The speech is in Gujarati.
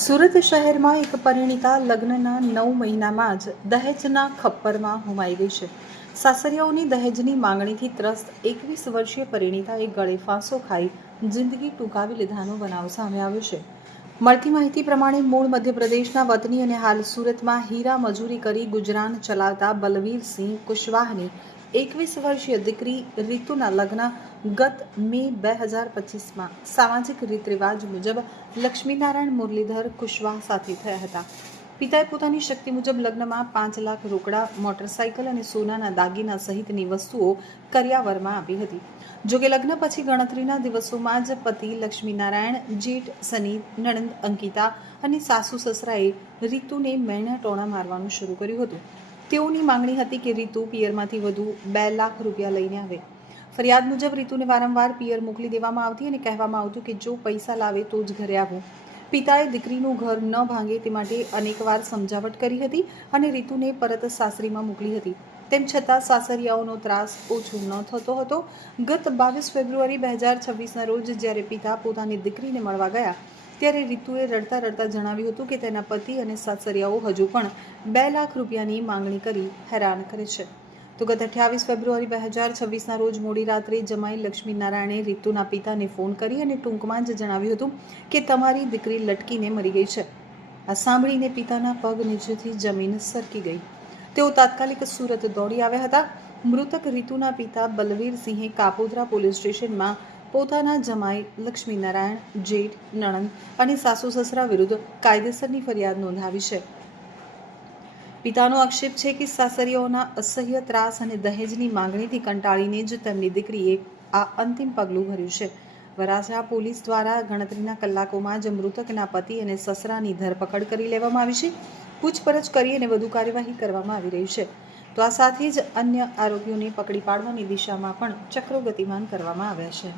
સુરત શહેરમાં એક પરિણીતા લગ્નના 9 મહિનામાં જ દહેજના ખપ્પરમાં હોમાઈ ગઈ છે. સાસરિયાઓની દહેજની માંગણીથી ત્રસ્ત 21 વર્ષીય પરિણીતાએ ગળે ફાંસો ખાઈ જિંદગી ટૂંકાવી લીધાનો બનાવ સામે આવ્યો છે. મળતી માહિતી પ્રમાણે મૂળ મધ્યપ્રદેશના વતની અને હાલ સુરતમાં હીરા મજૂરી કરી ગુજરાન ચલાવતા બલવીરસિંહ કુશવાહની 21 વર્ષીય દીકરી રીતુના લગ્ન ગત મે 2025માં સામાજિક રીત રિવાજ મુજબ લક્ષ્મીનારાયણ મુરલીધર કુશવાહ સાથે થયા હતા. પિતાએ પોતાની શક્તિ મુજબ લગ્નમાં 5 લાખ રોકડા, મોટરસાઇકલ અને સોનાના દાગીના સહિતની વસ્તુઓ કરિયાવરમાં આપી હતી. જોકે લગ્ન પછી ગણતરીના દિવસોમાં જ પતિ લક્ષ્મીનારાયણ, જેઠ સની, નણંદ અંકિતા અને સાસુ સસરાએ રીતુને મેણા ટોણા મારવાનું શરૂ કર્યું હતું. તેઓની માંગણી હતી કે રીતુ પિયરમાંથી વધુ 2 લાખ રૂપિયા લઈને આવે. ફરિયાદ મુજબ રીતુને વારંવાર પિયર મોકલી દેવામાં આવતી અને કહેવામાં આવતું કે જો પૈસા લાવે તો જ ઘરે આવવું. પિતાએ દીકરીનું ઘર ન ભાંગે તે માટે અનેકવાર સમજાવટ કરી હતી અને રીતુને પરત સાસરીમાં મોકલી હતી. તેમ છતાં સાસરિયાઓનો ત્રાસ ઓછો ન થતો હતો. ગત 22 ફેબ્રુઆરી 2026ના રોજ જ્યારે પિતા પોતાની દીકરીને મળવા ગયા ત્યારે રીતુએ રડતા રડતા જણાવ્યું હતું કે તેના પતિ અને સાસરિયાઓ હજુ પણ 2 લાખ રૂપિયાની માંગણી કરી હેરાન કરે છે. તો ગત 28 ફેબ્રુઆરી 2026ના રોજ મોડી રાત્રે જમાઈ લક્ષ્મીનારાયણે રીતુના પિતાને ફોન કરી અને ટૂંકમાં જ જણાવ્યું હતું કે તમારી દીકરી લટકીને મરી ગઈ છે. આ સાંભળીને પિતાના પગ નીચેથી જમીન સરકી ગઈ. તેઓ તાત્કાલિક સુરત દોડી આવ્યા હતા. મૃતક રીતુના પિતા બલવીરસિંહે કાપોદ્રા પોલીસ સ્ટેશનમાં પોતાના જમાઈ લક્ષ્મીનારાયણ, જેઠ, નણંદ અને સાસુ સસરા વિરુદ્ધ કાયદેસરની ફરિયાદ નોંધાવી છે. પિતાનો આક્ષેપ છે કે સાસરીઓના અસહ્ય ત્રાસ અને દહેજની માંગણીથી કંટાળીને જ તેમની દીકરીએ આ અંતિમ પગલું ભર્યું છે. વરાછા પોલીસ દ્વારા ગણતરીના કલાકોમાં જ મૃતકના પતિ અને સસરાની ધરપકડ કરી લેવામાં આવી છે. પૂછપરછ કરી અને વધુ કાર્યવાહી કરવામાં આવી રહી છે. તો આ સાથે જ અન્ય આરોપીઓને પકડી પાડવાની દિશામાં પણ ચક્રો ગતિમાન કરવામાં આવ્યા છે.